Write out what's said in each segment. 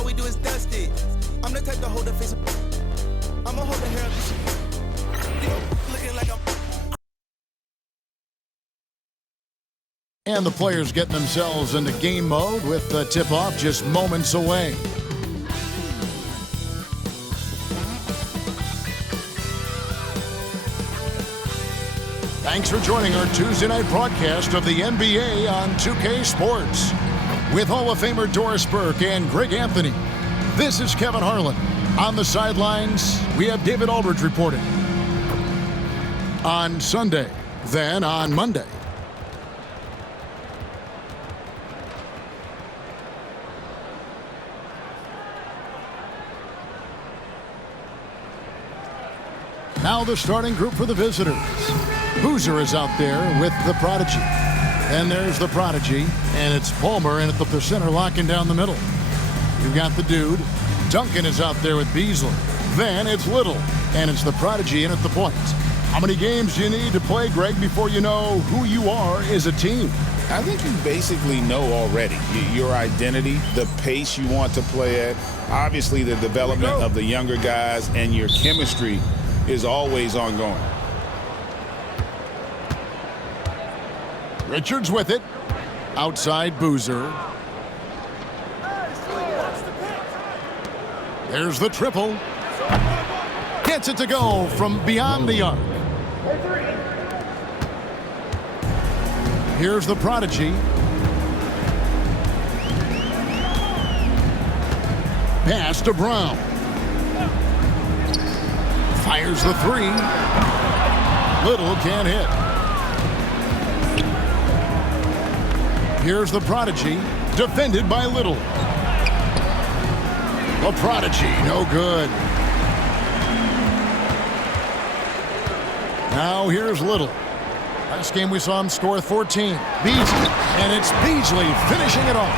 all we do is dust it. I'm the type to hold the face. I'ma hold the hair up. You know, looking like I'm. And the players getting themselves into game mode with the tip-off just moments away. Thanks for joining our Tuesday night broadcast of the NBA on 2K Sports. With Hall of Famer Doris Burke and Greg Anthony, this is Kevin Harlan. On the sidelines, we have David Aldridge reporting. On Sunday, then on Monday. Now the starting group for the visitors. Boozer is out there with the Prodigy. And there's the Prodigy, and it's Palmer in at the center locking down the middle. You've got the dude. Duncan is out there with Beasley. Then it's Little, and it's the Prodigy in at the point. How many games do you need to play, Greg, before you know who you are as a team? I think you basically know already your identity, the pace you want to play at, obviously the development of the younger guys, and your chemistry is always ongoing. Richards with it. Outside Boozer. There's the triple. Gets it to go from beyond the arc. Here's the Prodigy. Pass to Brown. Fires the three. Little can't hit. Here's the Prodigy, defended by Little. The Prodigy, no good. Now here's Little. Last game we saw him score 14. Beasley, and it's Beasley finishing it off.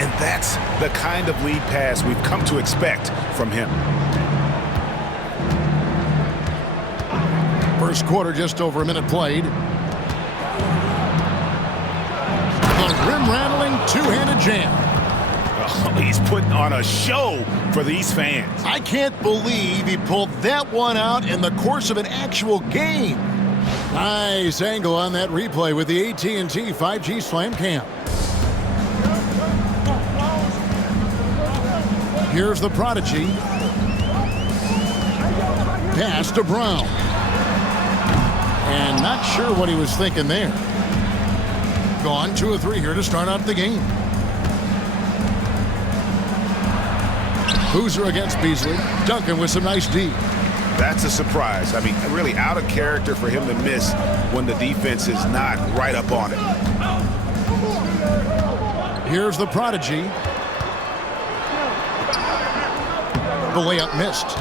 And that's the kind of lead pass we've come to expect from him. First quarter, just over a minute played. The rim-rattling two-handed jam. Oh, he's putting on a show for these fans. I can't believe he pulled that one out in the course of an actual game. Nice angle on that replay with the AT&T 5G Slam Cam. Here's the Prodigy. Pass to Brown. And not sure what he was thinking there. Gone 2 of 3 here to start out the game. Boozer against Beasley. Duncan with some nice D. That's a surprise. I mean, really out of character for him to miss when the defense is not right up on it. Here's the Prodigy. The layup missed.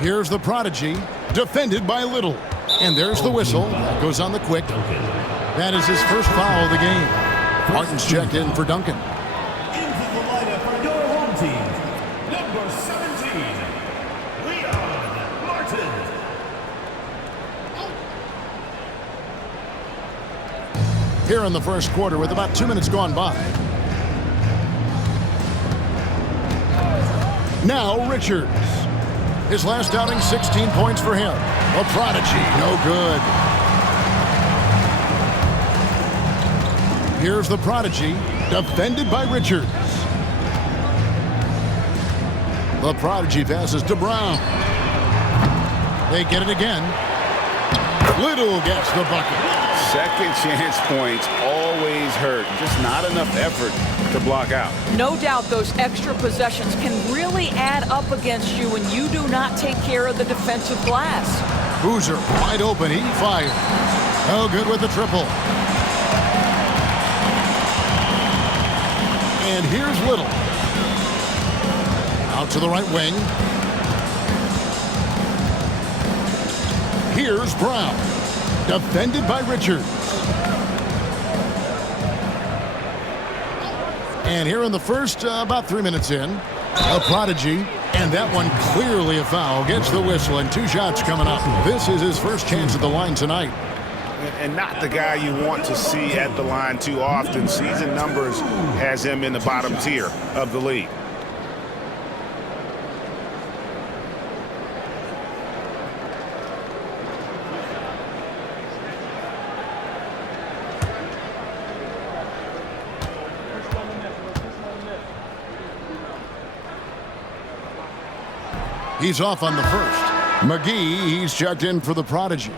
Here's the Prodigy, defended by Little. And there's the whistle. That goes on the quick. That is his first foul of the game. Martin's checked in for Duncan. Into the lineup for your home team, number 17, Leon Martin. Here in the first quarter with about 2 minutes gone by. Now Richards. His last outing, 16 points for him. A Prodigy, no good. Here's the Prodigy, defended by Richards. The Prodigy passes to Brown. They get it again. Little gets the bucket. Second chance points always hurt. Just not enough effort to block out. No doubt those extra possessions can really add up against you when you do not take care of the defensive glass. Boozer wide open, he fires. No good with the triple. And here's Little. Out to the right wing. Here's Brown. Defended by Richards. And here in the first, about 3 minutes in, a Prodigy, and that one clearly a foul. Gets the whistle, and 2 shots coming up. This is his first chance at the line tonight. and not the guy you want to see at the line too often. Season numbers has him in the bottom tier of the league. He's off on the first. McGee, he's checked in for the Prodigy.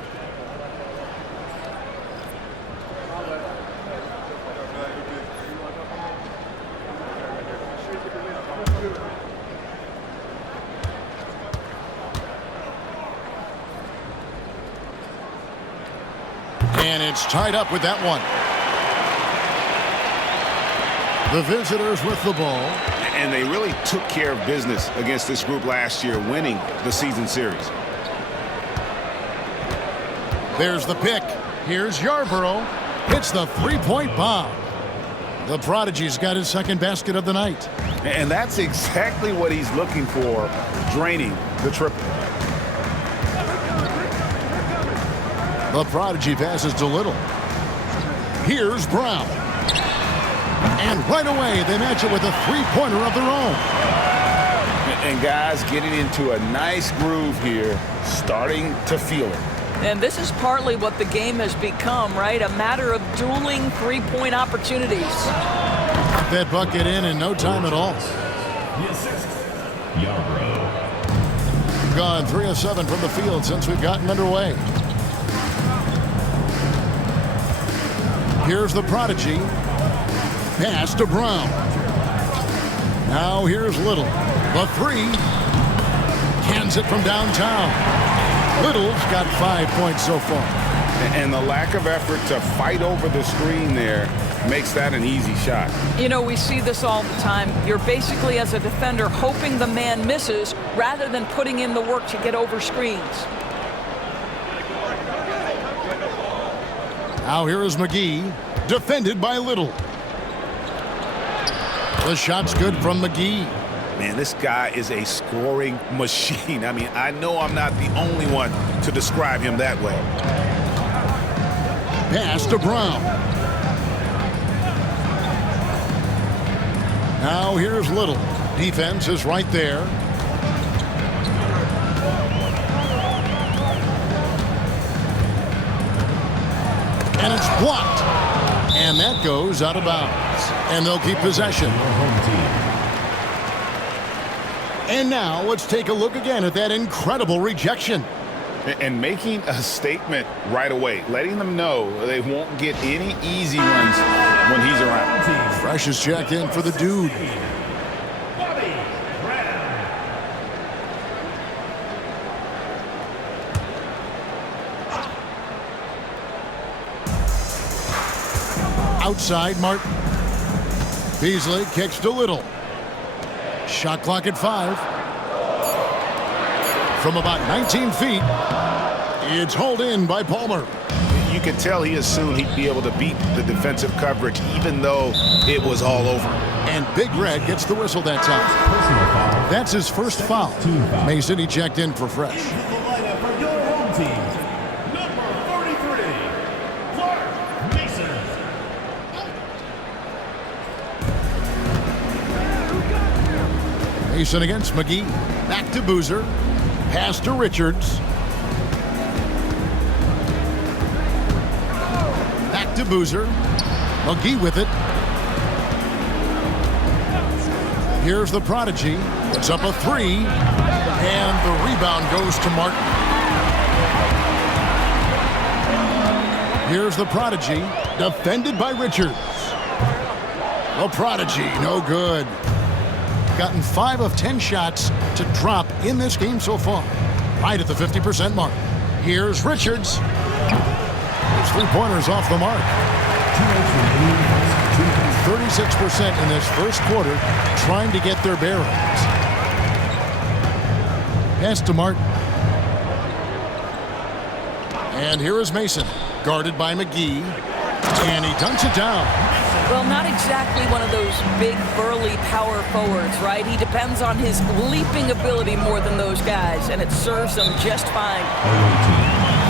And it's tied up with that one. The visitors with the ball. And they really took care of business against this group last year, winning the season series. There's the pick. Here's Yarborough. Hits the three-point bomb. The Prodigy's got his second basket of the night. And that's exactly what he's looking for, draining the triple. The Prodigy passes to Little. Here's Brown. And right away, they match it with a three-pointer of their own. And guys getting into a nice groove here, starting to feel it. And this is partly what the game has become, right? A matter of dueling three-point opportunities. That bucket in no time at all. The assist, Yarborough. Gone 3 of 7 from the field since we've gotten underway. Here's the Prodigy. Pass to Brown. Now here's Little. The three. Cans it from downtown. Little's got 5 points so far. And the lack of effort to fight over the screen there makes that an easy shot. You know, we see this all the time. You're basically, as a defender, hoping the man misses rather than putting in the work to get over screens. Now here is McGee. Defended by Little. The shot's good from McGee. Man, this guy is a scoring machine. I mean, I know I'm not the only one to describe him that way. Pass to Brown. Now here's Little. Defense is right there. And it's blocked. And that goes out of bounds. And they'll keep possession. And now let's take a look again at that incredible rejection. And making a statement right away, letting them know they won't get any easy ones when he's around. Fresh is checked in for the dude. Outside, Martin. Beasley kicks to Little. Shot clock at 5. From about 19 feet, it's hauled in by Palmer. You could tell he assumed he'd be able to beat the defensive coverage, even though it was all over. And Big Red gets the whistle that time. That's his first foul. Mason, he checked in for Fresh. The lineup for your home team. Number 43, Clark Mason. Mason against McGee. Back to Boozer. Pass to Richards. Back to Boozer. McGee with it. Here's the Prodigy. It's up a 3. And the rebound goes to Martin. Here's the Prodigy. Defended by Richards. The Prodigy, no good. Gotten 5 of 10 shots to drop in this game so far. Right at the 50% mark. Here's Richards. His three-pointers off the mark. 36% in this first quarter trying to get their bearings. Pass to Martin. And here is Mason, guarded by McGee. And he dunks it down. Well, not exactly one of those big, burly power forwards, right? He depends on his leaping ability more than those guys, and it serves him just fine.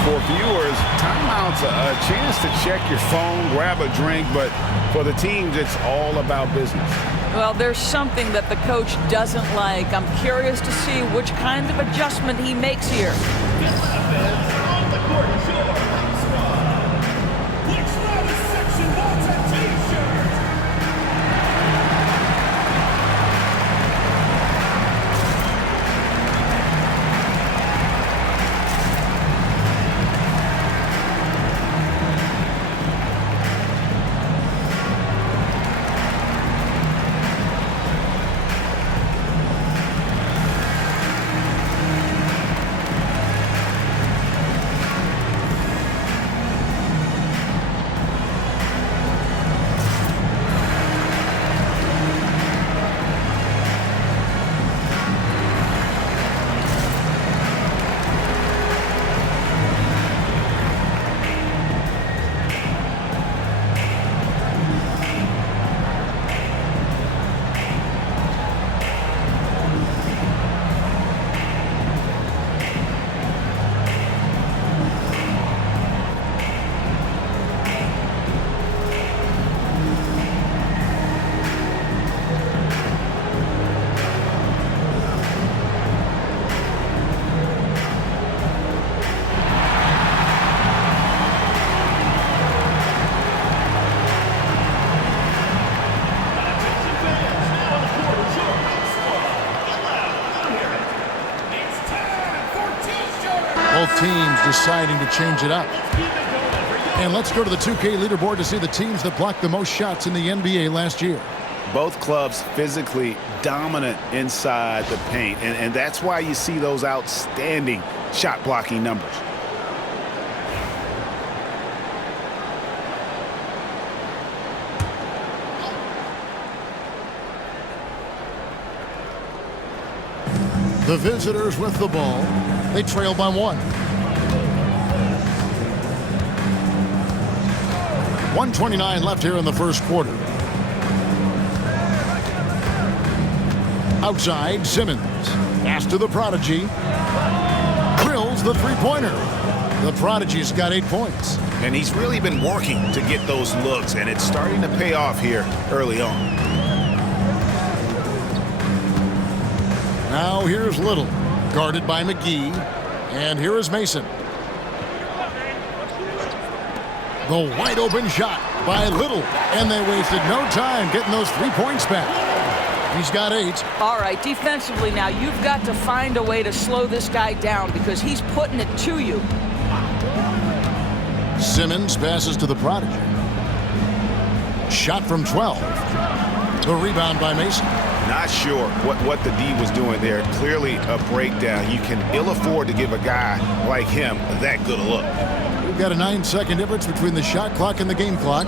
For viewers, timeout's a chance to check your phone, grab a drink, but for the teams, it's all about business. Well, there's something that the coach doesn't like. I'm curious to see which kind of adjustment he makes here. On the court is your hot squad. Which Louder section wants a t-shirt? Both teams deciding to change it up. And let's go to the 2K leaderboard to see the teams that blocked the most shots in the NBA last year. Both clubs physically dominant inside the paint, and that's why you see those outstanding shot blocking numbers. The visitors with the ball. They trail by 1. 1:29 left here in the first quarter. Outside, Simmons. Pass to the Prodigy. Drills the three-pointer. The Prodigy's got 8 points. And he's really been working to get those looks, and it's starting to pay off here early on. Now here's Little, guarded by McGee. And here is Mason. The wide open shot by Little. And they wasted no time getting those 3 points back. He's got 8. All right, defensively now, you've got to find a way to slow this guy down because he's putting it to you. Simmons passes to the Prodigy. Shot from 12. The rebound by Mason. Not sure what the D was doing there. Clearly a breakdown. You can ill afford to give a guy like him that good a look. We've got a 9-second difference between the shot clock and the game clock.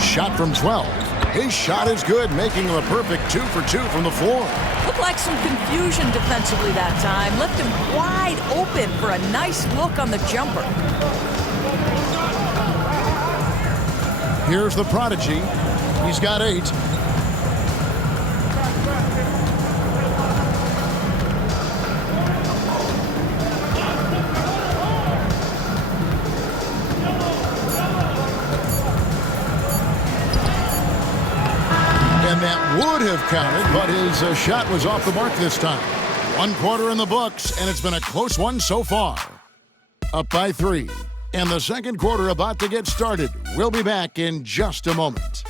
Shot from 12. His shot is good, making him a perfect 2 for 2 from the floor. Looked like some confusion defensively that time. Left him wide open for a nice look on the jumper. Here's the Prodigy. He's got 8. And that would have counted, but his shot was off the mark this time. 1 quarter in the books, and it's been a close one so far. Up by 3. And the second quarter about to get started. We'll be back in just a moment.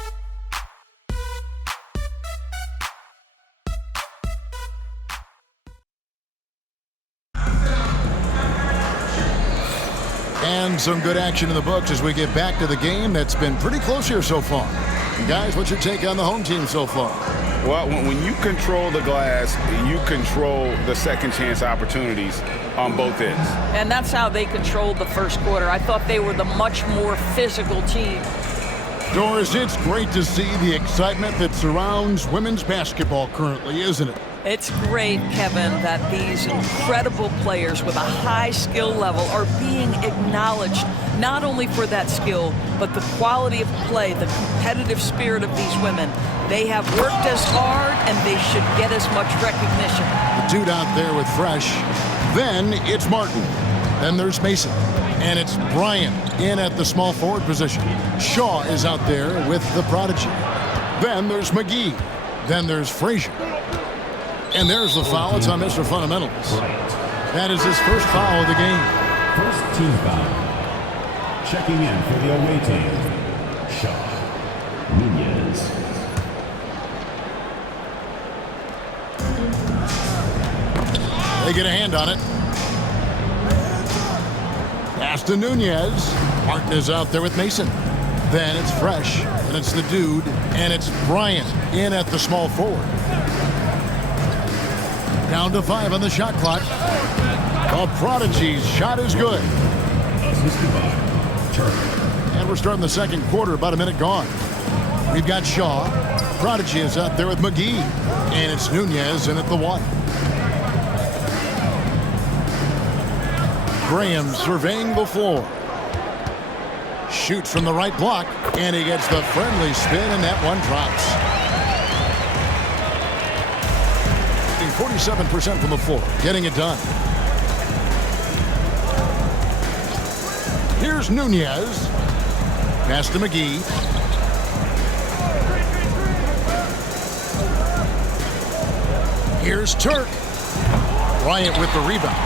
And some good action in the books as we get back to the game that's been pretty close here so far. Guys, what's your take on the home team so far? Well, when you control the glass, you control the second chance opportunities on both ends. And that's how they controlled the first quarter. I thought they were the much more physical team. Doris, it's great to see the excitement that surrounds women's basketball currently, isn't it? It's great, Kevin, that these incredible players with a high skill level are being acknowledged, not only for that skill, but the quality of play, the competitive spirit of these women. They have worked as hard, and they should get as much recognition. The dude out there with Fresh, Then it's Martin. Then there's Mason. And it's Bryant in at the small forward position. Shaw is out there with the prodigy. Then there's McGee. Then there's Frazier. And there's the foul. It's on Mr. Fundamentals. That is his first foul of the game. First team foul. Checking in for the away team. Shaw. Nunez. They get a hand on it. Pass to Nunez. Martin is out there with Mason. Then it's Fresh, and it's the dude, and it's Bryant in at the small forward. Down to 5 on the shot clock. The Prodigy's shot is good. Assisted by Turner. And we're starting the second quarter, about a minute gone. We've got Shaw. Prodigy is out there with McGee, and it's Nunez in at the 1. Graham surveying the floor. Shoots from the right block, and he gets the friendly spin, and that one drops. 47% from the floor, getting it done. Here's Nunez. Pass to McGee. Here's Turk. Bryant with the rebound.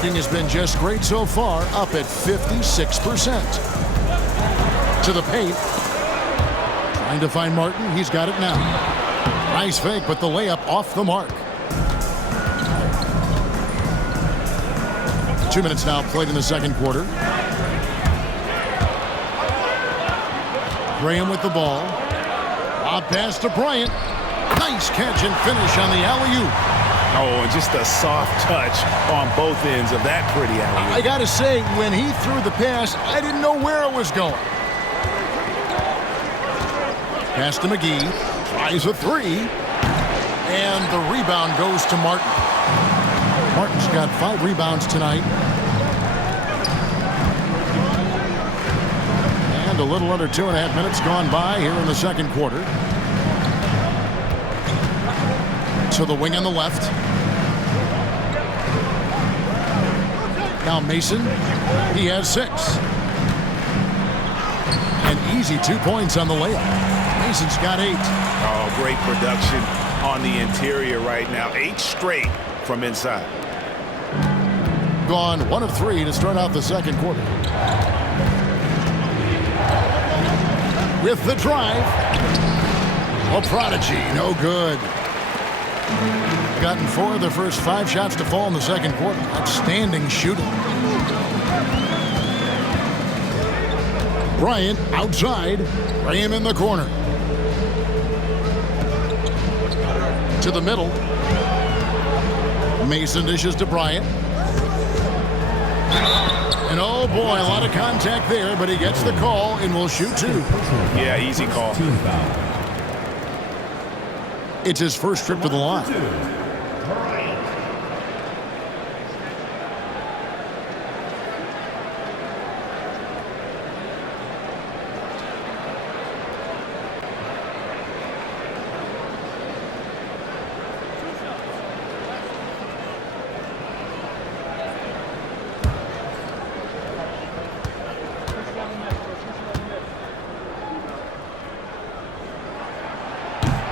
Has been just great so far, up at 56%. To the paint. Trying to find Martin. He's got it now. Nice fake, but the layup off the mark. 2 minutes now played in the second quarter. Graham with the ball. Lob pass to Bryant. Nice catch and finish on the alley-oop. Oh, and just a soft touch on both ends of that pretty alley-oop. I gotta say, when he threw the pass, I didn't know where it was going. Pass to McGee. Tries a 3. And the rebound goes to Martin. Martin's got 5 rebounds tonight. And a little under 2.5 minutes gone by here in the second quarter. To the wing on the left. Now Mason. He has 6. An easy 2 points on the layup. Mason's got 8. Oh, great production on the interior right now. 8 straight from inside. Gone 1 of 3 to start out the second quarter. With the drive. A Prodigy, no good. Gotten 4 of the first 5 shots to fall in the second quarter. Outstanding shooting. Bryant outside. Graham in the corner. To the middle. Mason dishes to Bryant. And oh boy, a lot of contact there, but he gets the call and will shoot 2. Yeah, easy call. It's his first trip to the line.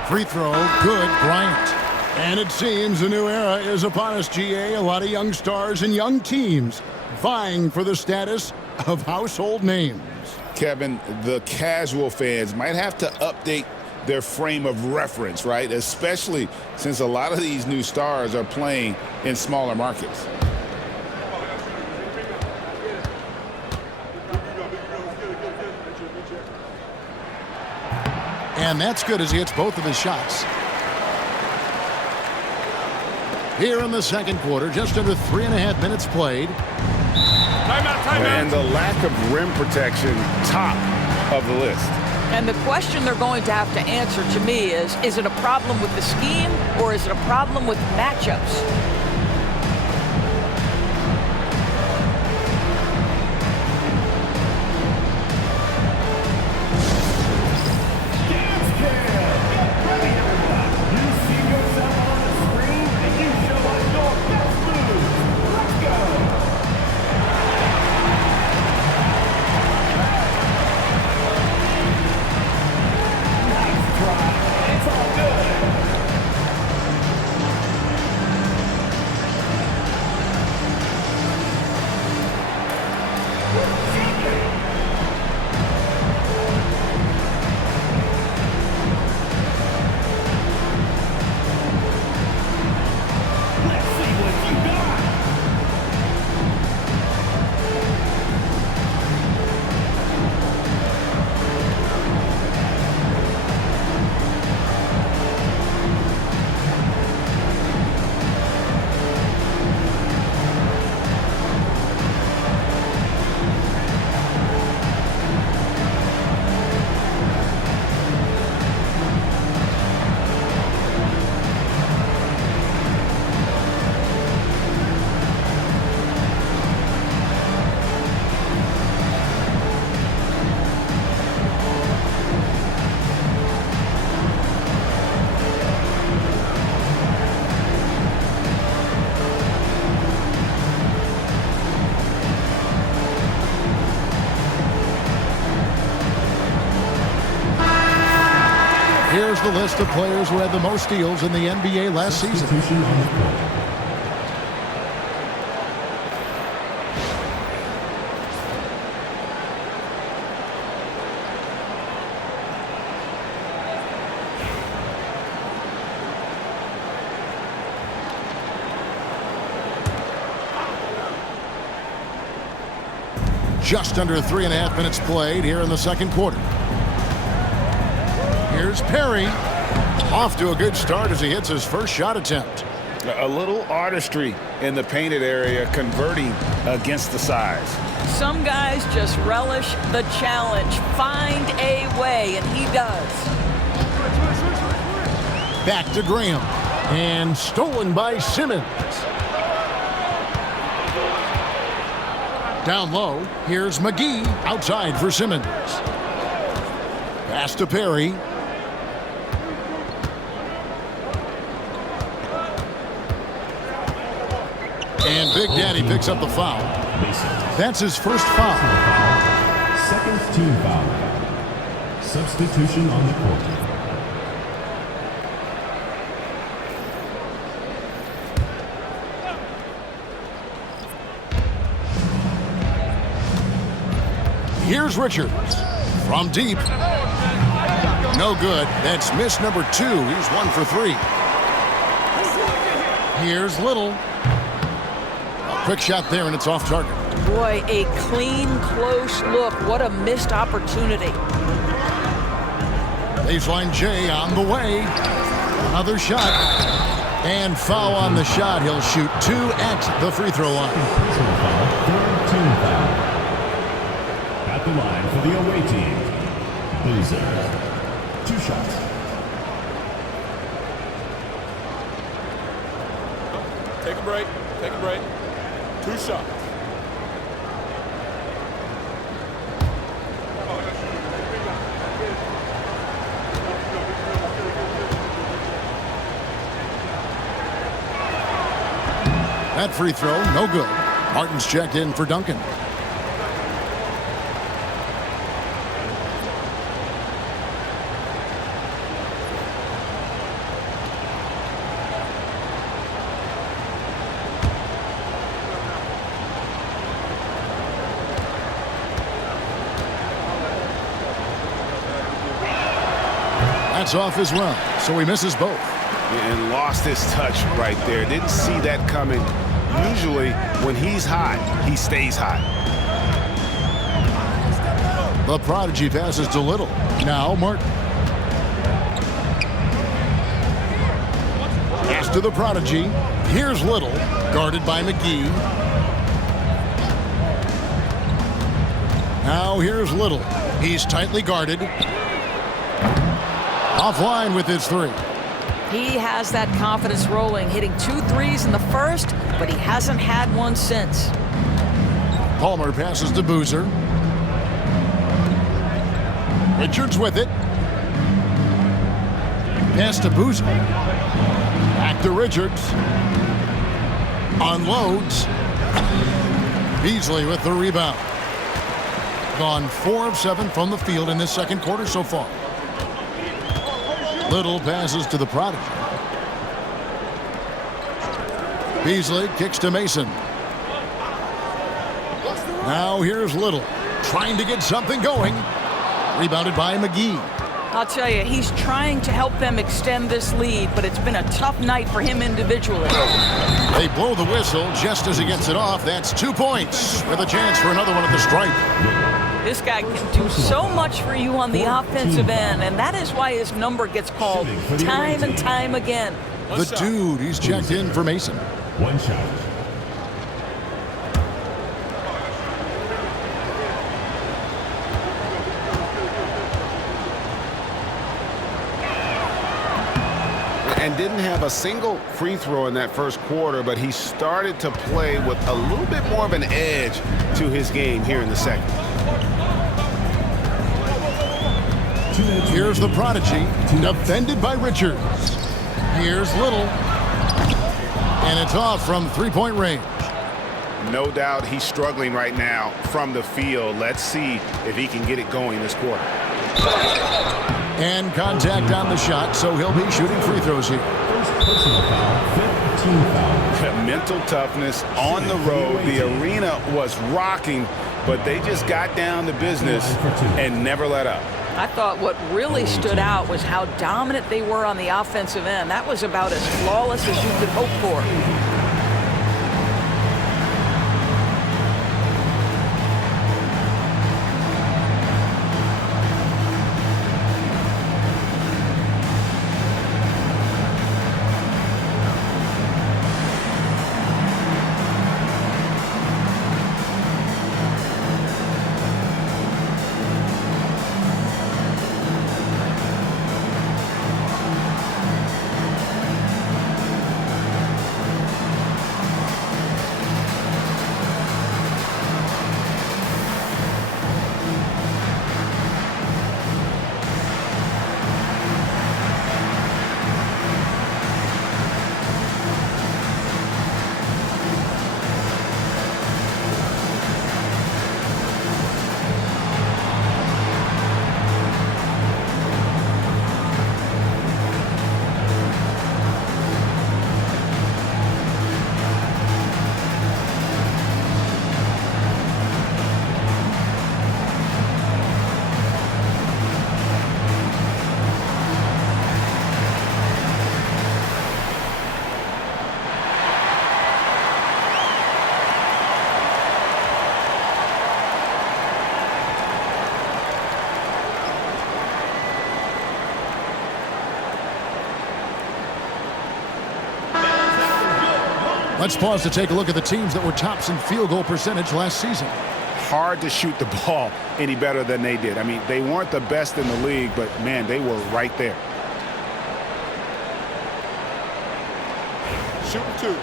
Free throw, good, Bryant. And it seems a new era is upon us, GA. A lot of young stars and young teams vying for the status of household names. Kevin, the casual fans might have to update their frame of reference, right? Especially since a lot of these new stars are playing in smaller markets. And that's good as he hits both of his shots. Here in the second quarter, just under 3.5 minutes played. Timeout. And the lack of rim protection, top of the list. And the question they're going to have to answer to me is it a problem with the scheme or is it a problem with matchups? here's the list of players who had the most steals in the NBA last season. Substitution on the court. Just under 3.5 minutes played here in the second quarter. Here's Perry. Off to a good start as he hits his first shot attempt. A little artistry in the painted area, converting against the size. Some guys just relish the challenge. Find a way, and he does. Back to Graham. And stolen by Simmons. Down low, here's McGee outside for Simmons. Pass to Perry. And Big Daddy picks up the foul. That's his first foul. Second team foul. Substitution on the court. Here's Richards from deep. No good. That's miss number 2. He's 1 for 3. Here's Little. A quick shot there, and it's off target. Boy, a clean, close look. What a missed opportunity. Baseline J on the way. Another shot. And foul on the shot. He'll shoot 2 at the free throw line. Personal foul. Third team foul. At the line for the away team. Boozer. 2 shots. Take a break. Take a break. 2 shots. That free throw, no good. Martin's checked in for Duncan. That's off as well, so he misses both. And lost his touch right there. Didn't see that coming. Usually, when he's hot, he stays hot. The Prodigy passes to Little. Now Martin. Pass to the Prodigy. Here's Little, guarded by McGee. Now here's Little. He's tightly guarded. Offline with his 3. He has that confidence rolling, hitting 2 threes in the first, but he hasn't had one since. Palmer passes to Boozer. Richards with it. Pass to Boozer. Back to Richards. Unloads. Beasley with the rebound. Gone 4 of 7 from the field in this second quarter so far. Little passes to the Prodigy. Beasley kicks to Mason. Now here's Little, trying to get something going. Rebounded by McGee. I'll tell you, he's trying to help them extend this lead, but it's been a tough night for him individually. They blow the whistle just as he gets it off. That's 2 points with a chance for another one at the stripe. This guy can do so much for you on the offensive end, and that is why his number gets called time and time again. The dude, he's checked in for Mason. 1 shot. And didn't have a single free throw in that first quarter, but he started to play with a little bit more of an edge to his game here in the second. Here's the Prodigy, defended by Richards. Here's Little. And it's off from 3-point range. No doubt he's struggling right now from the field. Let's see if he can get it going this quarter. And contact on the shot, so he'll be shooting free throws here. First personal foul, fifth team foul. Mental toughness on the road. The arena was rocking, but they just got down to business and never let up. I thought what really stood out was how dominant they were on the offensive end. That was about as flawless as you could hope for. Let's pause to take a look at the teams that were tops in field goal percentage last season. Hard to shoot the ball any better than they did. I mean, they weren't the best in the league, but, man, they were right there. Shooting two.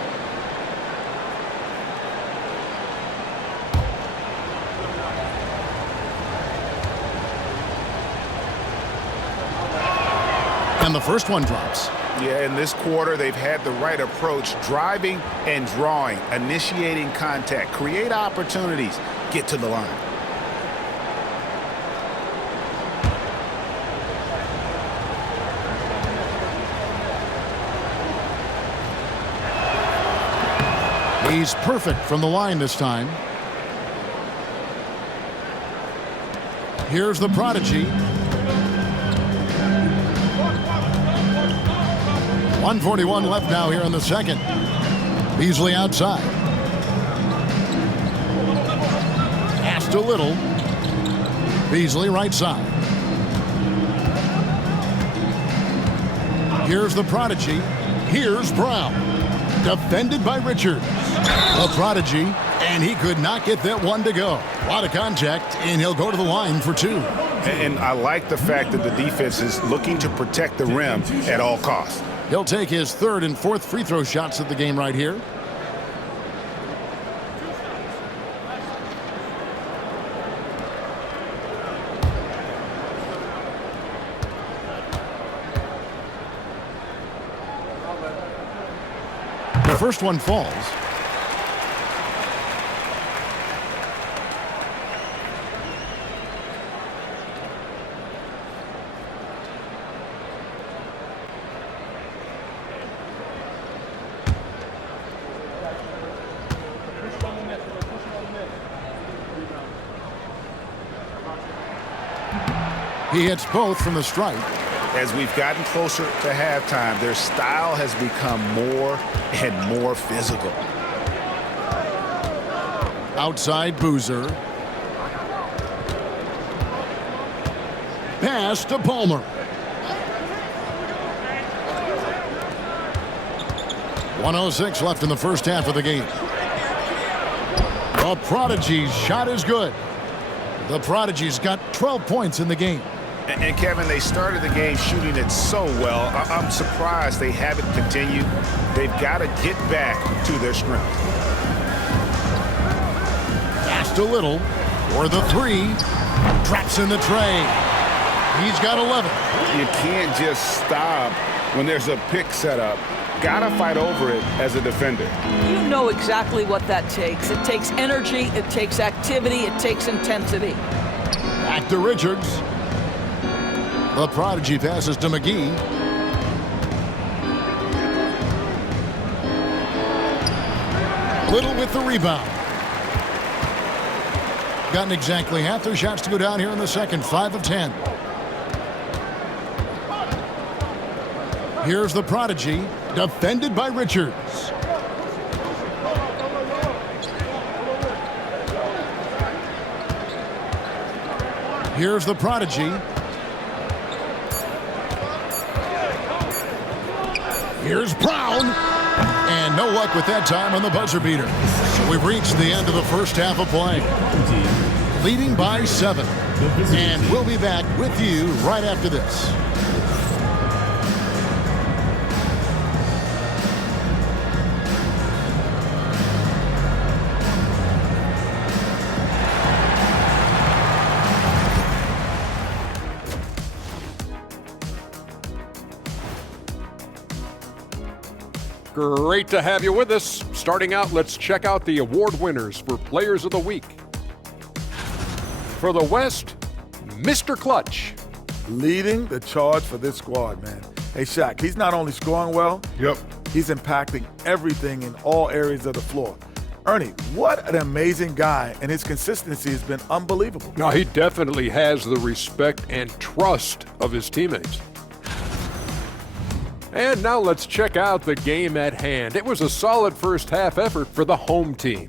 And the first one drops. Yeah, in this quarter, they've had the right approach, driving and drawing, initiating contact, create opportunities, get to the line. He's perfect from the line this time. Here's the prodigy. 1:41 left now here in the second. Beasley outside. Passed a little. Beasley right side. Here's the prodigy. Here's Brown. Defended by Richards. The prodigy, and he could not get that one to go. A lot of contact, and he'll go to the line for two. And I like the fact that the defense is looking to protect the rim at all costs. He'll take his third and fourth free throw shots of the game right here. The first one falls. He hits both from the stripe. As we've gotten closer to halftime, their style has become more and more physical. Outside Boozer. Pass to Palmer. 1:06 left in the first half of the game. The Prodigy's shot is good. The Prodigy's got 12 points in the game. And Kevin, they started the game shooting it so well. I'm surprised they haven't continued. They've got to get back to their strength. Passed a little for the three. Drops in the tray. He's got 11. You can't just stop when there's a pick set up. Gotta fight over it as a defender. You know exactly what that takes. It takes energy, it takes activity, it takes intensity. Back to Richards. The prodigy passes to McGee. Little with the rebound. Gotten exactly half their shots to go down here in the second. 5 of 10. Here's the prodigy, defended by Richards. Here's the prodigy. Here's Brown. And no luck with that time on the buzzer beater. So we've reached the end of the first half of play. Leading by 7. And we'll be back with you right after this. Great to have you with us. Starting out, let's check out the award winners for Players of the Week. For the West, Mr. Clutch. Leading the charge for this squad, man. Hey, Shaq, he's not only scoring well, he's impacting everything in all areas of the floor. Ernie, what an amazing guy, and his consistency has been unbelievable. Now, he definitely has the respect and trust of his teammates. And now let's check out the game at hand. It was a solid first half effort for the home team.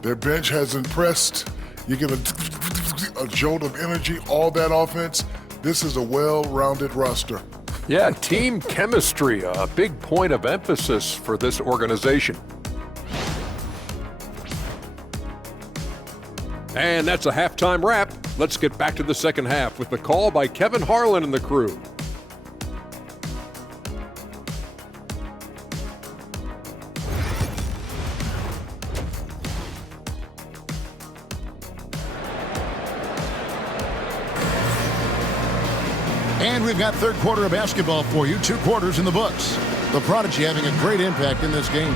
Their bench has impressed. You get a jolt of energy, all that offense. This is a well-rounded roster. Yeah, team chemistry, a big point of emphasis for this organization. And that's a halftime wrap. Let's get back to the second half with the call by Kevin Harlan and the crew. And we've got third quarter of basketball for you. 2 quarters in the books. The prodigy having a great impact in this game.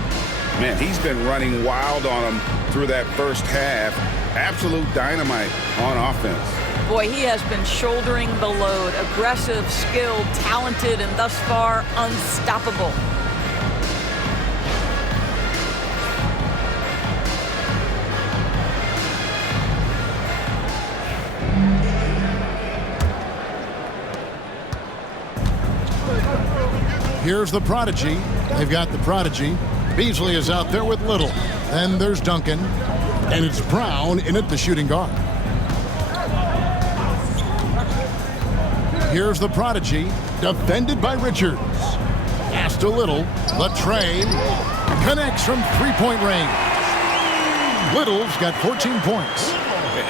Man, he's been running wild on him through that first half. Absolute dynamite on offense. Boy, he has been shouldering the load. Aggressive, skilled, talented, and thus far unstoppable. Here's the prodigy. They've got the prodigy. Beasley is out there with Little. Then there's Duncan. And it's Brown in at the shooting guard. Here's the prodigy, defended by Richards. Pass to Little. The tray connects from three-point range. Little's got 14 points.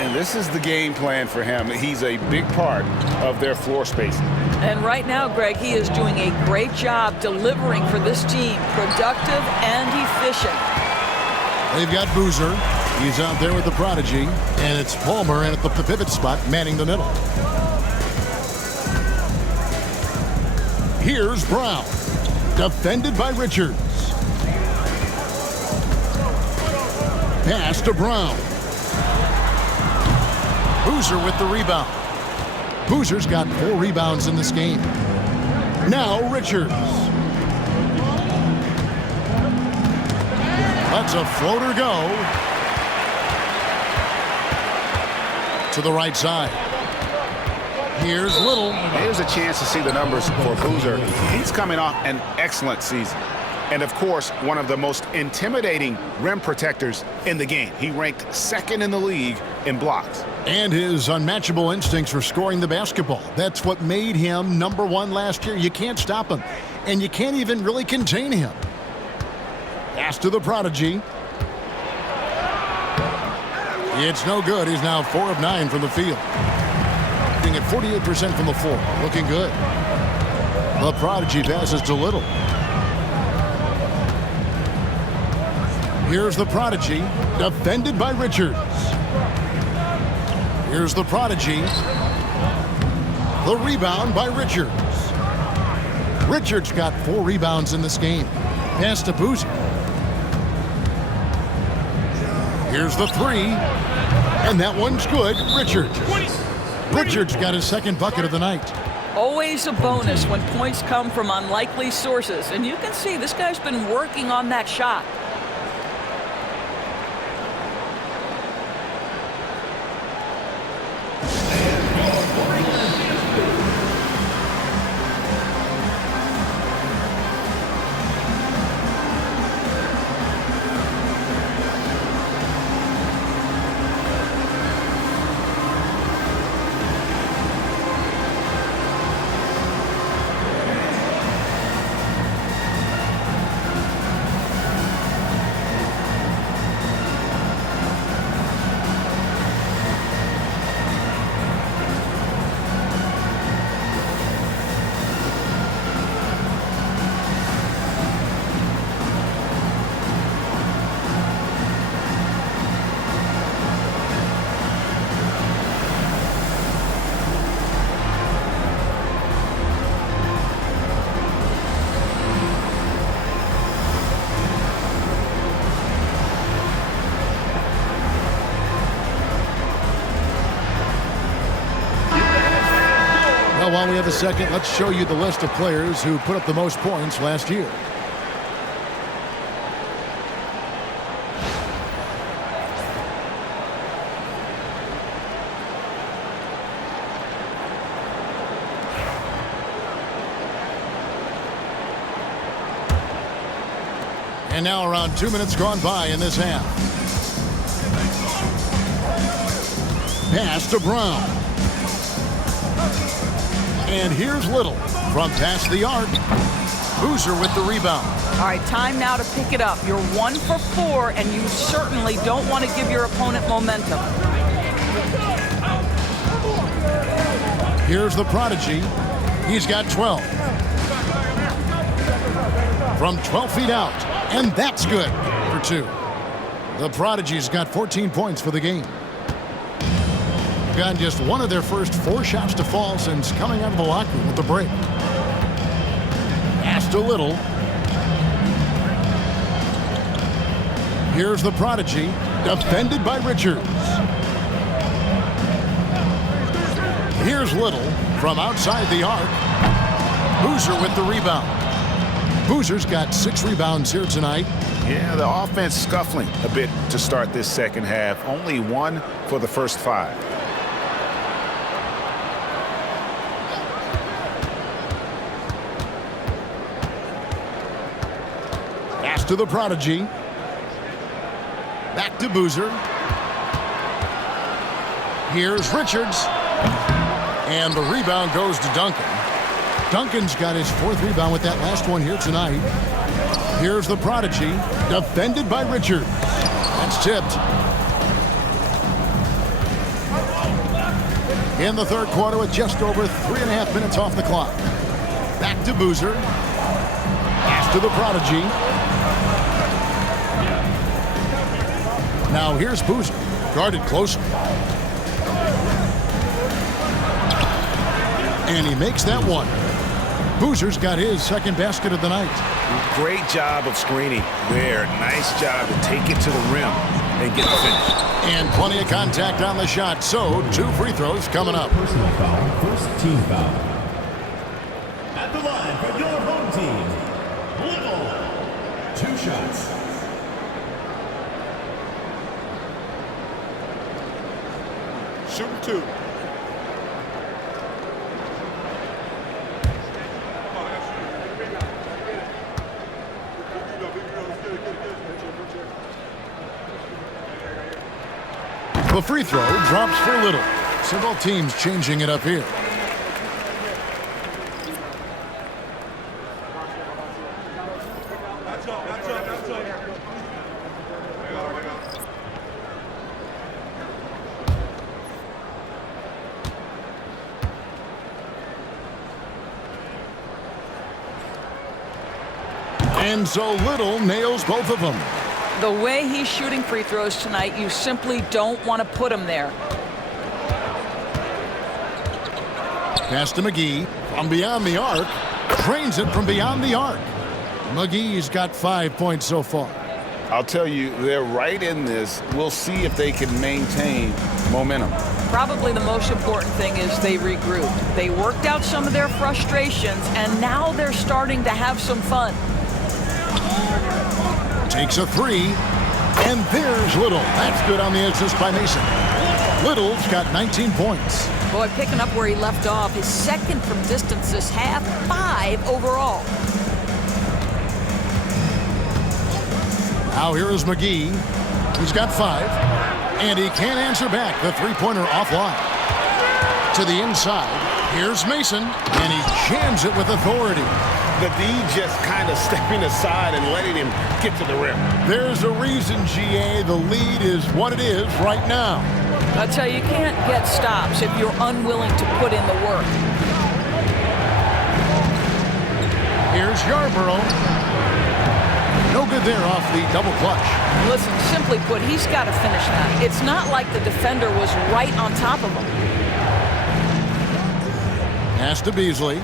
And this is the game plan for him. He's a big part of their floor spacing. And right now, Greg, he is doing a great job delivering for this team. Productive and efficient. They've got Boozer. He's out there with the prodigy. And it's Palmer in at the pivot spot, manning the middle. Here's Brown. Defended by Richards. Pass to Brown. Boozer with the rebound. Boozer's got 4 rebounds in this game. Now Richards. Lets a floater go. To the right side. Here's Little. Here's a chance to see the numbers for Boozer. He's coming off an excellent season. And of course, one of the most intimidating rim protectors in the game. He ranked 2nd in the league in blocks. And his unmatchable instincts for scoring the basketball. That's what made him #1 last year. You can't stop him. And you can't even really contain him. Pass to the prodigy. It's no good. He's now 4 of 9 from the field. At 48% from the floor. Looking good. The prodigy passes to Little. Here's the prodigy. Defended by Richards. Here's the prodigy. The rebound by Richards. Richards got 4 rebounds in this game. Pass to Boozer. Here's the 3. And that one's good. Richards. Richards got his second bucket of the night. Always a bonus when points come from unlikely sources. And you can see this guy's been working on that shot. While we have a second, let's show you the list of players who put up the most points last year. And now around 2 minutes gone by in this half. Pass to Brown. And here's Little from past the arc. Boozer with the rebound. All right, time now to pick it up. You're 1 for 4, and you certainly don't want to give your opponent momentum. Here's the prodigy. He's got 12. From 12 feet out, and that's good for 2. The prodigy's got 14 points for the game. Gotten just one of their first 4 shots to fall since coming out of the locker room with the break. Pass to Little. Here's the prodigy, defended by Richards. Here's Little from outside the arc. Boozer with the rebound. Boozer's got 6 rebounds here tonight. Yeah, the offense scuffling a bit to start this second half. Only 1 for the first 5. To the prodigy. Back to Boozer. Here's Richards. And the rebound goes to Duncan. Duncan's got his 4th rebound with that last one here tonight. Here's the prodigy, defended by Richards. That's tipped. In the third quarter with just over 3.5 minutes off the clock. Back to Boozer. Pass to the prodigy. Now here's Boozer, guarded closely. And he makes that one. Boozer's got his second basket of the night. Great job of screening there. Nice job to take it to the rim and get the finish. And plenty of contact on the shot, so 2 free throws coming up. Personal foul, first team foul. At the line for your home team, Little. 2 shots. Shooting 2. The free throw drops for Little. Several teams changing it up here. And so Little nails both of them. The way he's shooting free throws tonight, you simply don't want to put him there. Pass to McGee from beyond the arc. Drains it from beyond the arc. McGee's got 5 points so far. I'll tell you, they're right in this. We'll see if they can maintain momentum. Probably the most important thing is they regrouped. They worked out some of their frustrations, and now they're starting to have some fun. Takes a three, and there's Little. That's good on the assist by Mason. Little's got 19 points. Boy, picking up where he left off. His second from distance this half, 5 overall. Now here is McGee. He's got 5. And he can't answer back. The three-pointer offline. To the inside. Here's Mason. And he jams it with authority. The D just kind of stepping aside and letting him get to the rim. There's a reason, GA, the lead is what it is right now. I tell you, you can't get stops if you're unwilling to put in the work. Here's Yarborough. No good there off the double clutch. Listen, simply put, he's got to finish that. It's not like the defender was right on top of him. Pass to Beasley.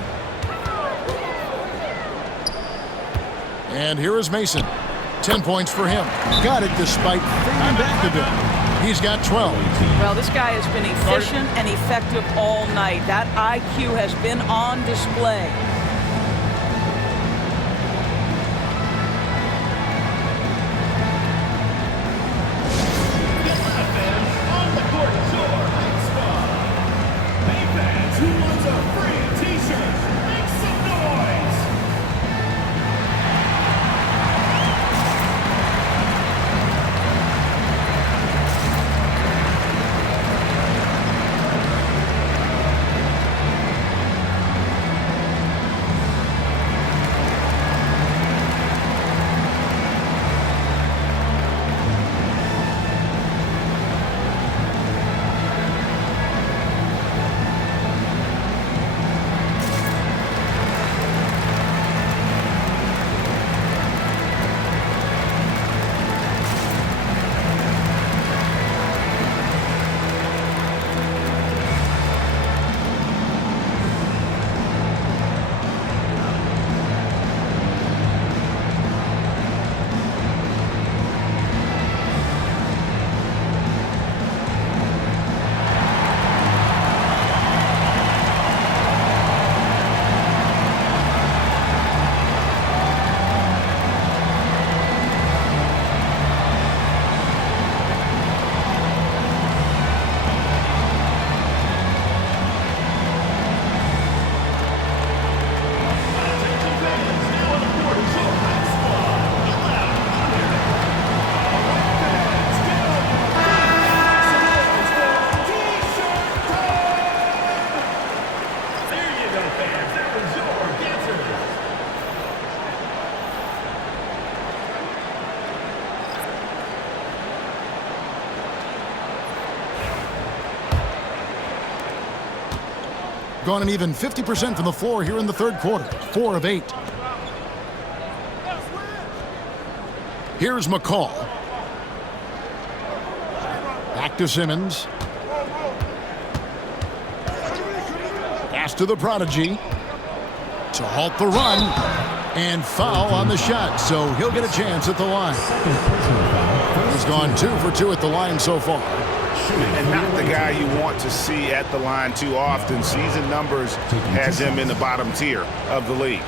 And here is Mason. 10 points for him. Got it despite fading back a bit. He's got 12. Well, this guy has been efficient and effective all night. That IQ has been on display. Gone an even 50% from the floor here in the third quarter. 4 of 8. Here's McCall. Back to Simmons. Pass to the prodigy. To halt the run. And foul on the shot. So he'll get a chance at the line. He's gone 2 for 2 at the line so far. And not the guy you want to see at the line too often. Season numbers has him in the bottom tier of the league.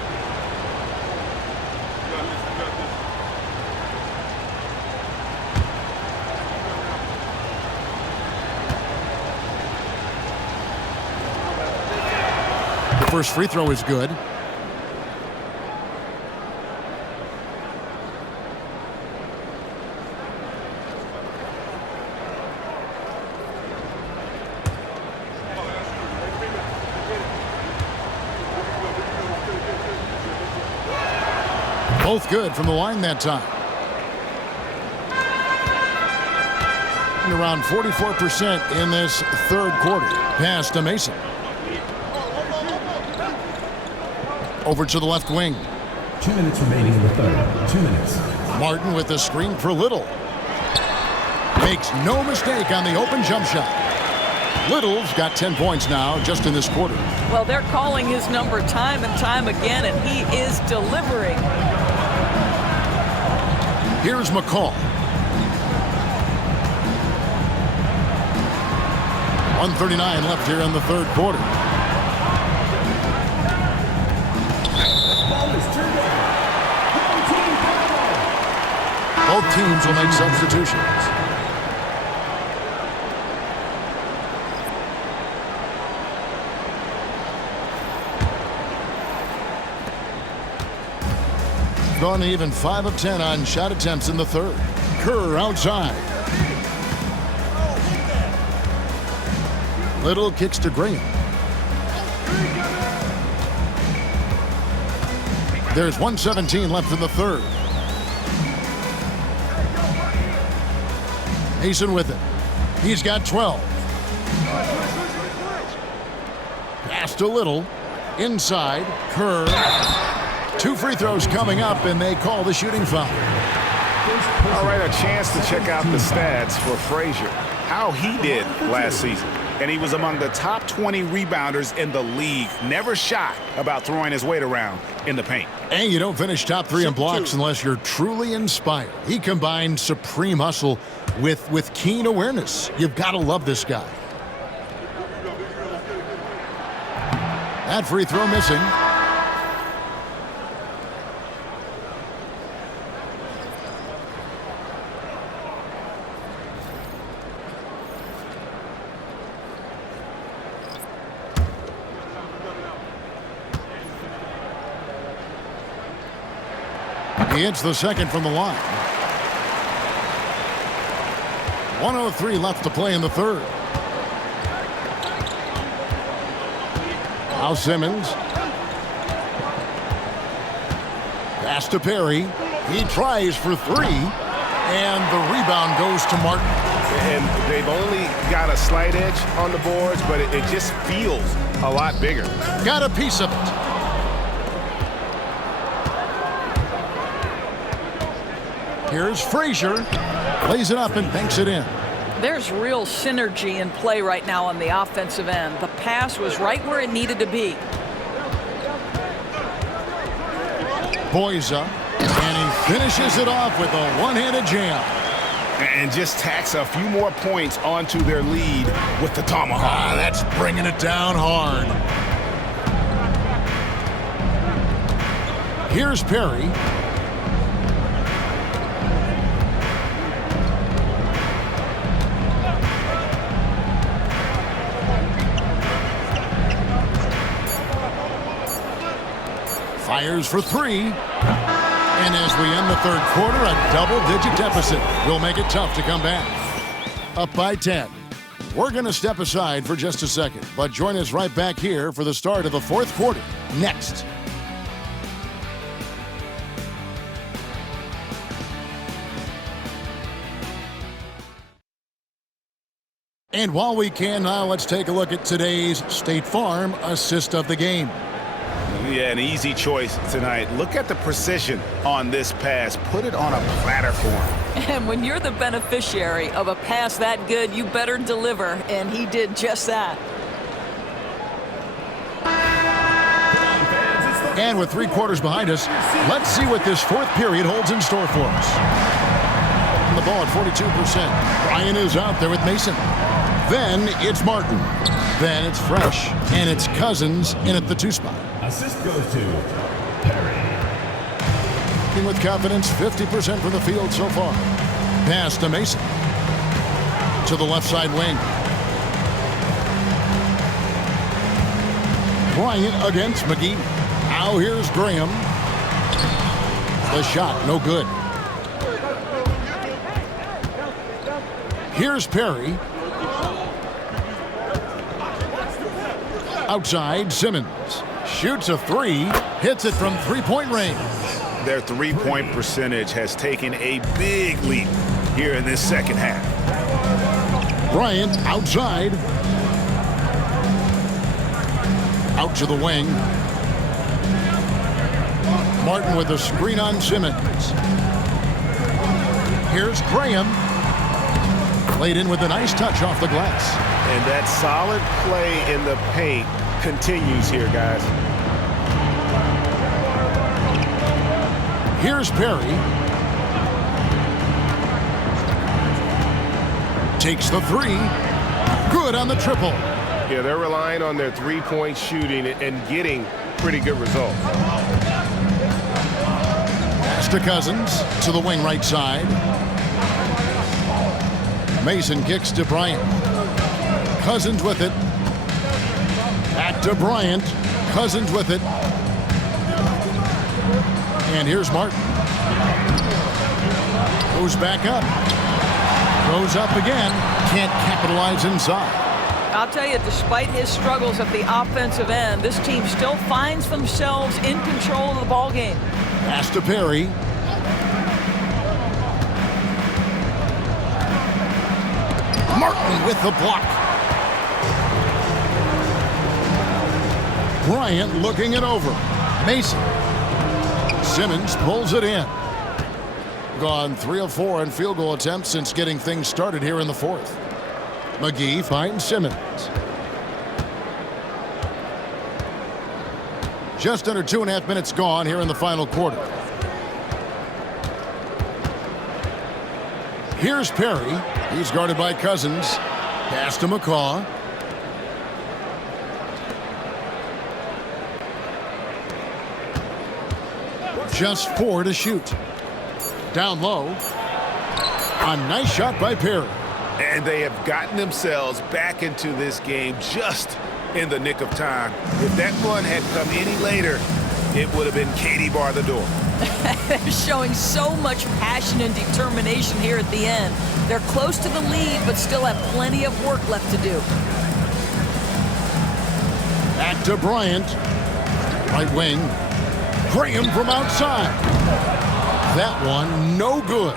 The first free throw is good. Both good from the line that time. And around 44% in this third quarter. Pass to Mason. Over to the left wing. 2 minutes remaining in the third. 2 minutes. Martin with the screen for Little. Makes no mistake on the open jump shot. Little's got 10 points now just in this quarter. Well, they're calling his number time and time again, and he is delivering. Here's McCall. 1:39 left here in the third quarter. Both teams will make substitutions. Gone even 5 of 10 on shot attempts in the third. Kerr outside. Little kicks to Graham. There's 1:17 left in the third. Mason with it. He's got 12. Passed a little. Inside. Kerr. 2 free throws coming up, and they call the shooting foul. All right, a chance to check out the stats for Frazier. How he did last season. And he was among the top 20 rebounders in the league. Never shy about throwing his weight around in the paint. And you don't finish top 3 in blocks unless you're truly inspired. He combined supreme hustle with keen awareness. You've got to love this guy. That free throw missing. He hits the second from the line. 1:03 left to play in the third. Now Simmons. Pass to Perry. He tries for 3. And the rebound goes to Martin. And they've only got a slight edge on the boards, but it just feels a lot bigger. Got a piece of it. Here's Frazier. Plays it up and banks it in. There's real synergy in play right now on the offensive end. The pass was right where it needed to be. Boyza. And he finishes it off with a one-handed jam. And just tacks a few more points onto their lead with the tomahawk. That's bringing it down hard. Here's Perry. Fires for 3. And as we end the third quarter, a double-digit deficit will make it tough to come back. Up by 10. We're going to step aside for just a second, but join us right back here for the start of the fourth quarter next. And while we can now, let's take a look at today's State Farm assist of the game. Yeah, an easy choice tonight. Look at the precision on this pass. Put it on a platter for him. And when you're the beneficiary of a pass that good, you better deliver, and he did just that. And with 3 quarters behind us, let's see what this fourth period holds in store for us. The ball at 42%. Ryan is out there with Mason. Then it's Martin. Then it's Fresh. And it's Cousins in at the 2 spot. Assist goes to Perry. With confidence, 50% from the field so far. Pass to Mason. To the left side wing. Bryant against McGee. Now here's Graham. The shot, no good. Here's Perry. Outside, Simmons. Shoots a 3. Hits it from three-point range. Their three-point percentage has taken a big leap here in this second half. Bryant outside. Out to the wing. Martin with a screen on Simmons. Here's Graham. Laid in with a nice touch off the glass. And that solid play in the paint continues here, guys. Here's Perry. Takes the 3. Good on the triple. Yeah, they're relying on their three-point shooting and getting pretty good results. Pass to Cousins to the wing right side. Mason kicks to Bryant. Cousins with it. Back to Bryant. Cousins with it. And here's Martin. Goes back up. Goes up again. Can't capitalize inside. I'll tell you, despite his struggles at the offensive end, this team still finds themselves in control of the ball game. Pass to Perry. Martin with the block. Bryant looking it over. Mason. Simmons pulls it in. Gone 3 of 4 in field goal attempts since getting things started here in the fourth. McGee finds Simmons. Just under 2.5 minutes gone here in the final quarter. Here's Perry. He's guarded by Cousins. Pass to McCaw. Just 4 to shoot. Down low. A nice shot by Perry. And they have gotten themselves back into this game just in the nick of time. If that one had come any later, it would have been Katie bar the door. They're showing so much passion and determination here at the end. They're close to the lead, but still have plenty of work left to do. Back to Bryant. Right wing. Graham from outside. That one, no good.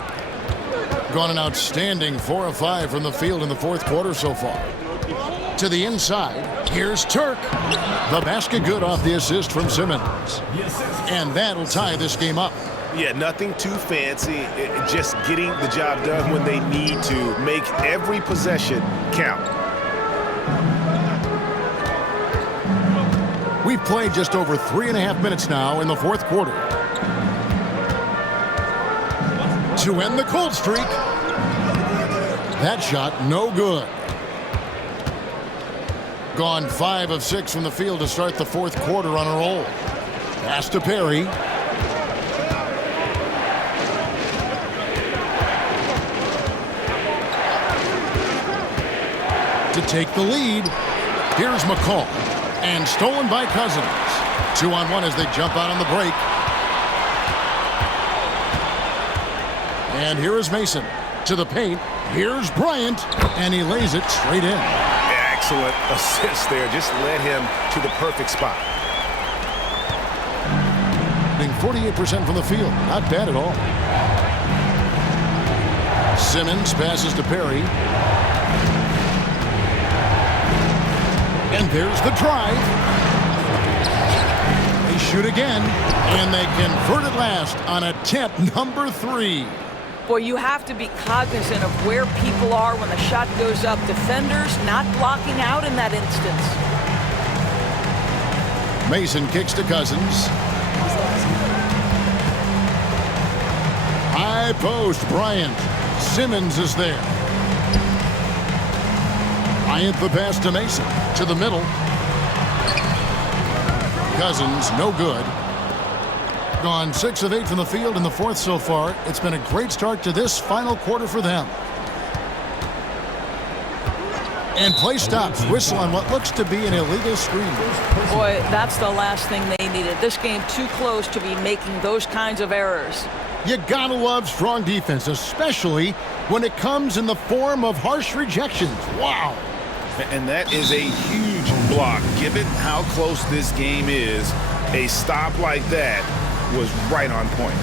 Gone an outstanding 4 of 5 from the field in the fourth quarter so far. To the inside, here's Turk. The basket good off the assist from Simmons. And that'll tie this game up. Yeah, nothing too fancy. Just getting the job done when they need to. Make every possession count. We've played just over 3.5 minutes now in the fourth quarter. To end the cold streak. That shot, no good. Gone 5 of 6 from the field to start the fourth quarter on a roll. Pass to Perry. To take the lead, here's McCall. And stolen by Cousins. 2-on-1 as they jump out on the break. And here is Mason. To the paint. Here's Bryant. And he lays it straight in. Excellent assist there. Just led him to the perfect spot. Being 48% from the field. Not bad at all. Simmons passes to Perry. And there's the drive. They shoot again. And they convert at last on attempt number 3. Boy, you have to be cognizant of where people are when the shot goes up. Defenders not blocking out in that instance. Mason kicks to Cousins. High post, Bryant. Simmons is there. Bryant the pass to Mason. To the middle. Cousins, no good. Gone 6 of 8 from the field in the fourth so far. It's been a great start to this final quarter for them. And play stops. Whistle on what looks to be an illegal screen. Boy, that's the last thing they needed. This game too close to be making those kinds of errors. You gotta love strong defense, especially when it comes in the form of harsh rejections. Wow. And that is a huge block. Given how close this game is, a stop like that was right on point.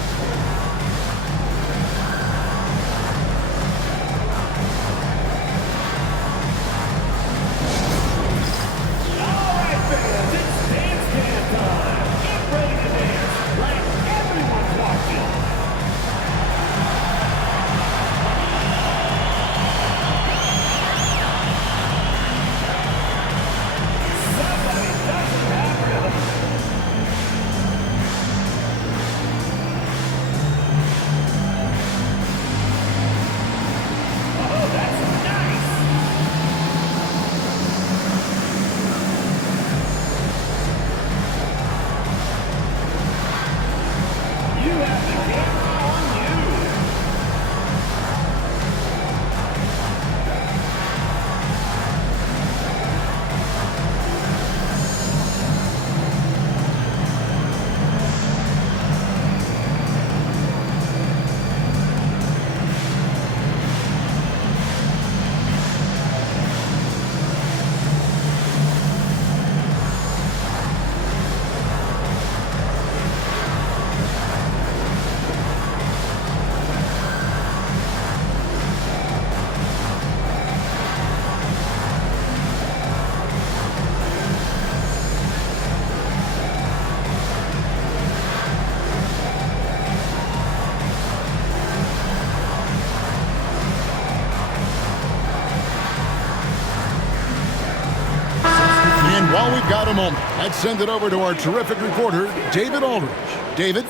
Well, we've got a moment. Let's send it over to our terrific reporter, David Aldridge. David?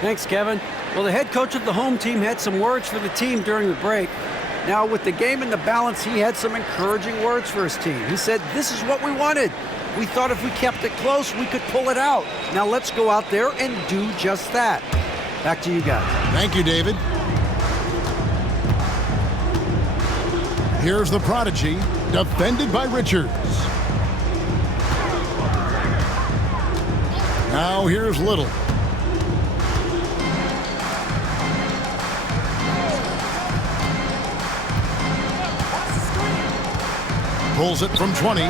Thanks, Kevin. Well, the head coach of the home team had some words for the team during the break. Now, with the game in the balance, he had some encouraging words for his team. He said, "This is what we wanted. We thought if we kept it close, we could pull it out. Now let's go out there and do just that." Back to you guys. Thank you, David. Here's the prodigy, defended by Richards. Now here's Little. Pulls it from 20.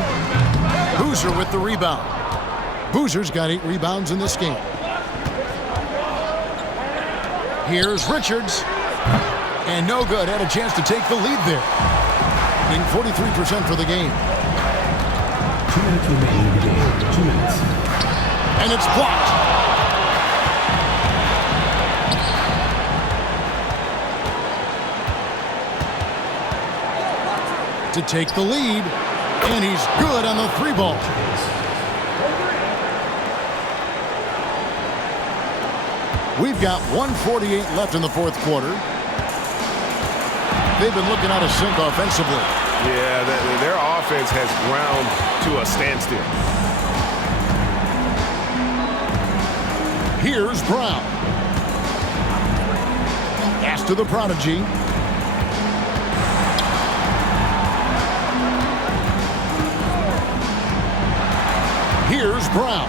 Boozer with the rebound. Boozer's got 8 rebounds in this game. Here's Richards. And no good. Had a chance to take the lead there. Being 43% for the game. 2 minutes remaining in the game. 2 minutes. And it's blocked. To take the lead. And he's good on the 3-ball. We've got 1:48 left in the fourth quarter. They've been looking out of sync offensively. Yeah, their offense has ground to a standstill. Here's Brown. Pass to the prodigy. Here's Brown.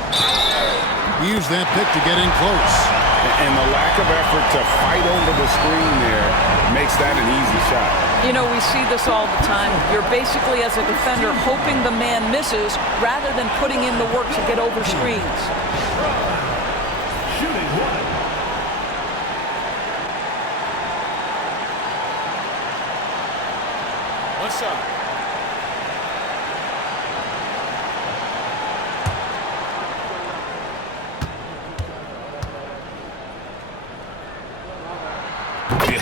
Use that pick to get in close. And the lack of effort to fight over the screen there makes that an easy shot. You know, we see this all the time. You're basically, as a defender, hoping the man misses rather than putting in the work to get over screens. Shooting one. What's up?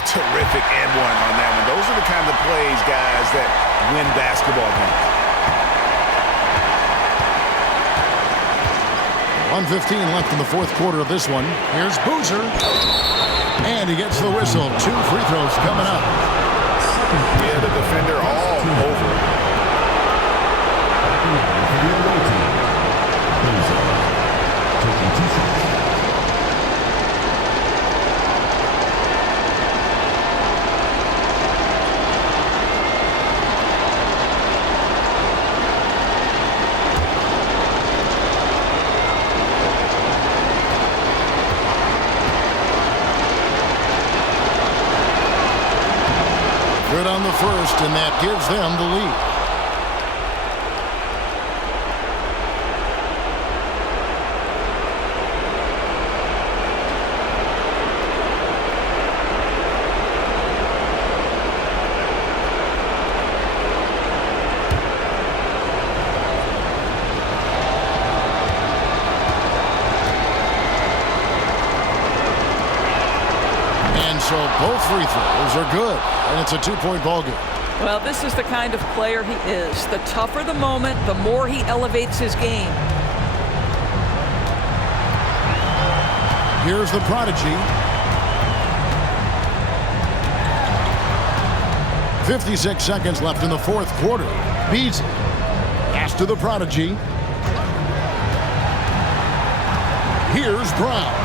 Terrific and one on that one. Those are the kind of plays, guys, that win basketball games. 1:15 left in the fourth quarter of this one. Here's Boozer. And he gets the whistle. 2 free throws coming up. Yeah, the defender all over it. Taking 2 shots. Good on the first, and that gives them the lead. So both free throws are good, and it's a 2-point ball game. Well, this is the kind of player he is. The tougher the moment, the more he elevates his game. Here's the prodigy. 56 seconds left in the fourth quarter. Beasley. Pass to the prodigy. Here's Brown.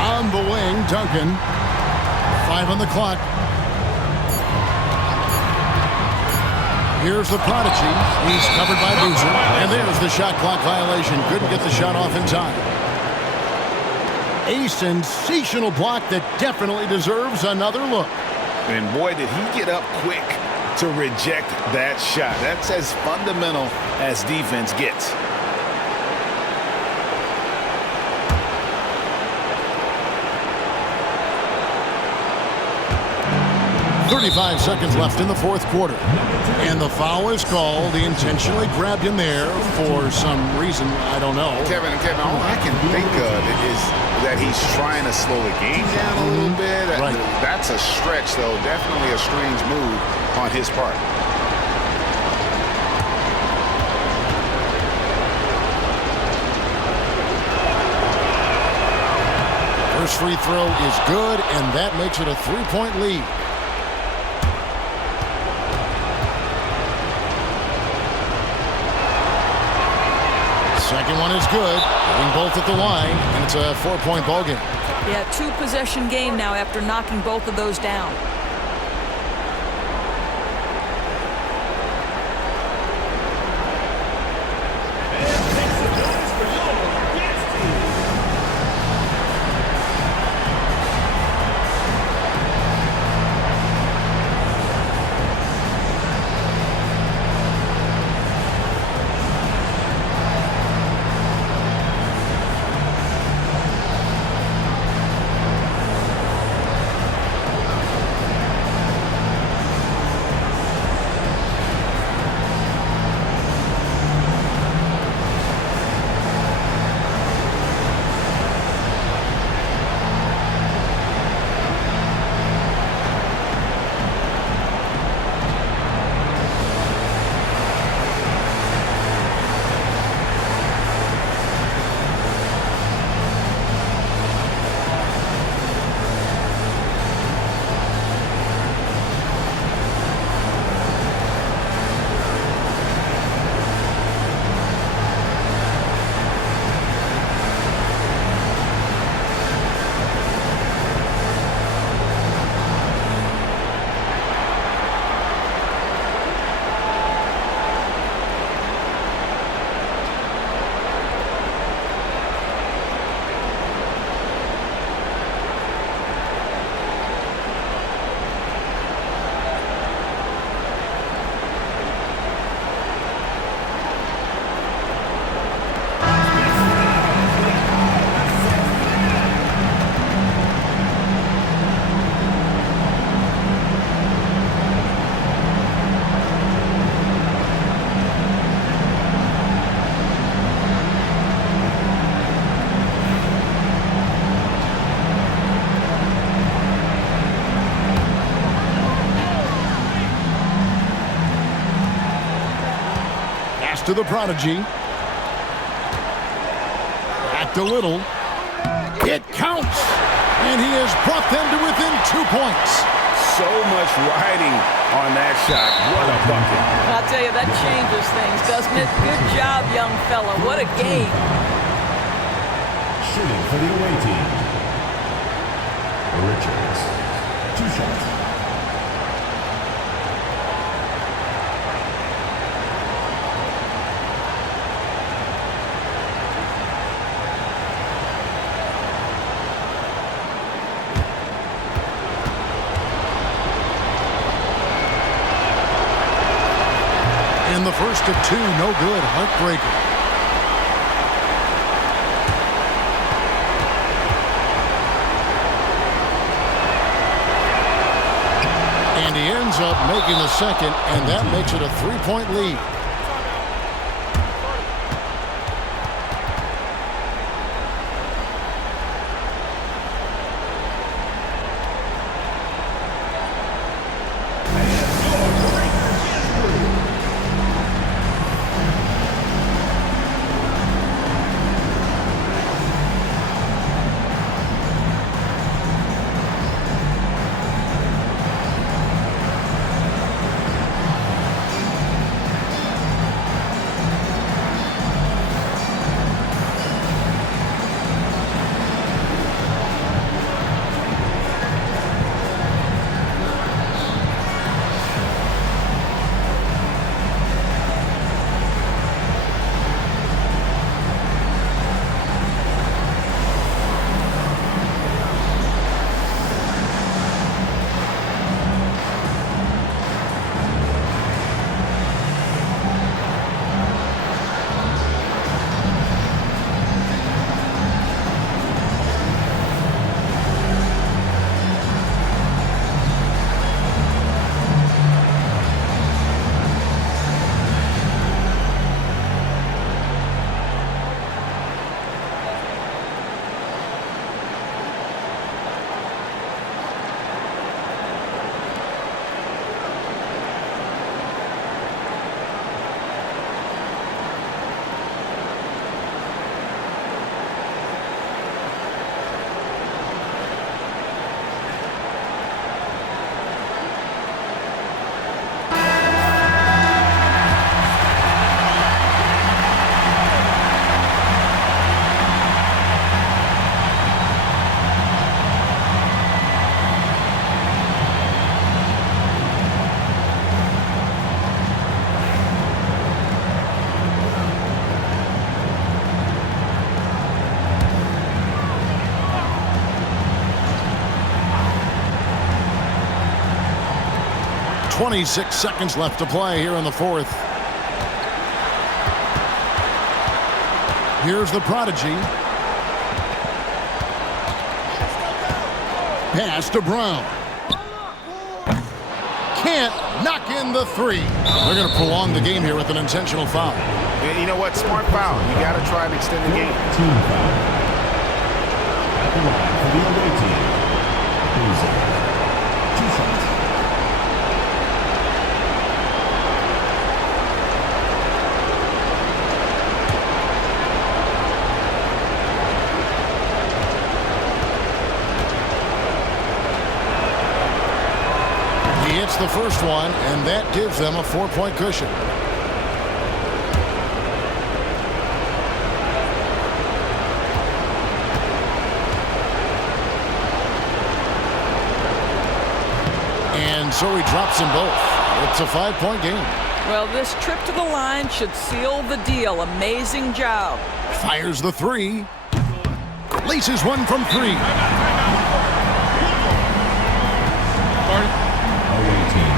On the wing, Duncan. 5 on the clock. Here's the prodigy. He's covered by Boozer. And there's the shot clock violation. Couldn't get the shot off in time. A sensational block that definitely deserves another look. And boy, did he get up quick to reject that shot. That's as fundamental as defense gets. 35 seconds left in the fourth quarter. And the foul is called. He intentionally grabbed him there for some reason. I don't know. Kevin, all I can think of is that he's trying to slow the game down a little bit. Right. That's a stretch, though. Definitely a strange move on his part. First free throw is good, and that makes it a 3-point lead. Second one is good. Getting both at the line, and it's a 4-point ball game. Yeah, 2-possession game now after knocking both of those down. To the prodigy. Back to Little. It counts! And he has brought them to within 2 points. So much riding on that shot. What a bucket. I'll tell you, that changes things, doesn't it? Good job, young fella. What a game. Shooting for the away team. Richards. 2 shots. In the first of 2, no good. Heartbreaker. And he ends up making the second, and that makes it a 3-point lead. 26 seconds left to play here in the fourth. Here's the prodigy. Pass to Brown. Can't knock in the three. They're going to prolong the game here with an intentional foul. You know what? Smart foul. You got to try and extend the game. Team foul. At the line for the away team. Boozer. 2 shots. He hits the first one, and that gives them a 4-point cushion. And so he drops them both. It's a 5-point game. Well, this trip to the line should seal the deal. Amazing job. Fires the three. Laces one from 3. Away team.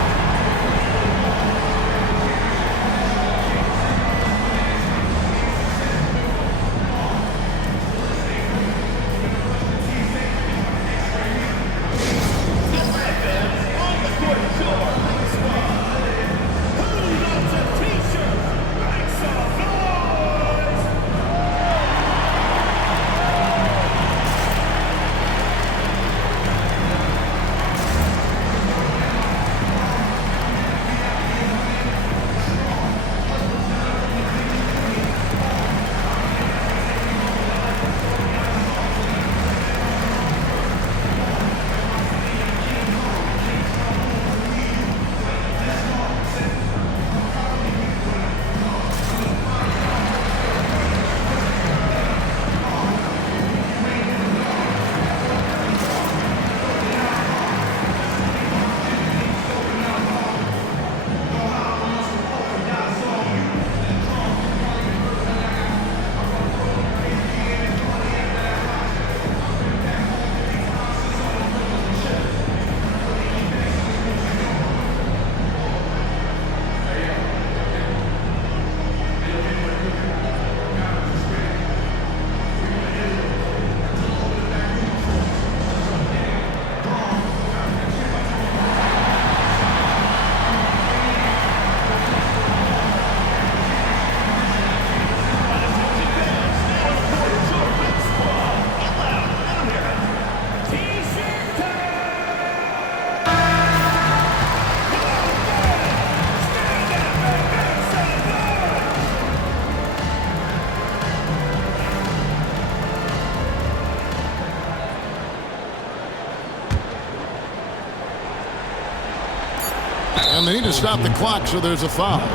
And they need to stop the clock, so there's a foul. Third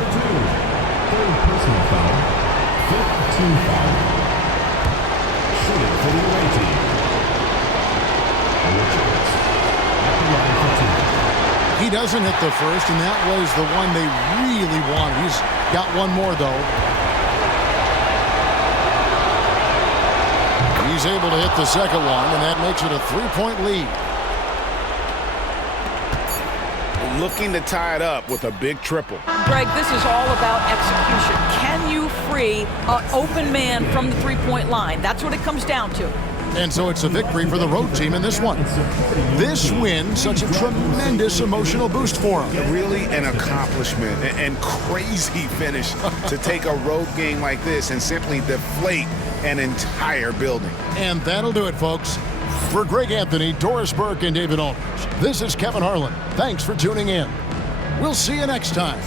personal foul. 5th team foul. Shooting for the away team. Richards. At the line for 2. He doesn't hit the first, and that was the one they really wanted. He's got one more, though. He's able to hit the second one, and that makes it a 3-point lead. Looking to tie it up with a big triple. Greg, this is all about execution. Can you free an open man from the three-point line? That's what it comes down to. And so it's a victory for the road team in this one. This win, such a tremendous emotional boost for them. Really an accomplishment and crazy finish to take a road game like this and simply deflate an entire building. And that'll do it, folks. For Greg Anthony, Doris Burke, and David Aldridge, this is Kevin Harlan. Thanks for tuning in. We'll see you next time.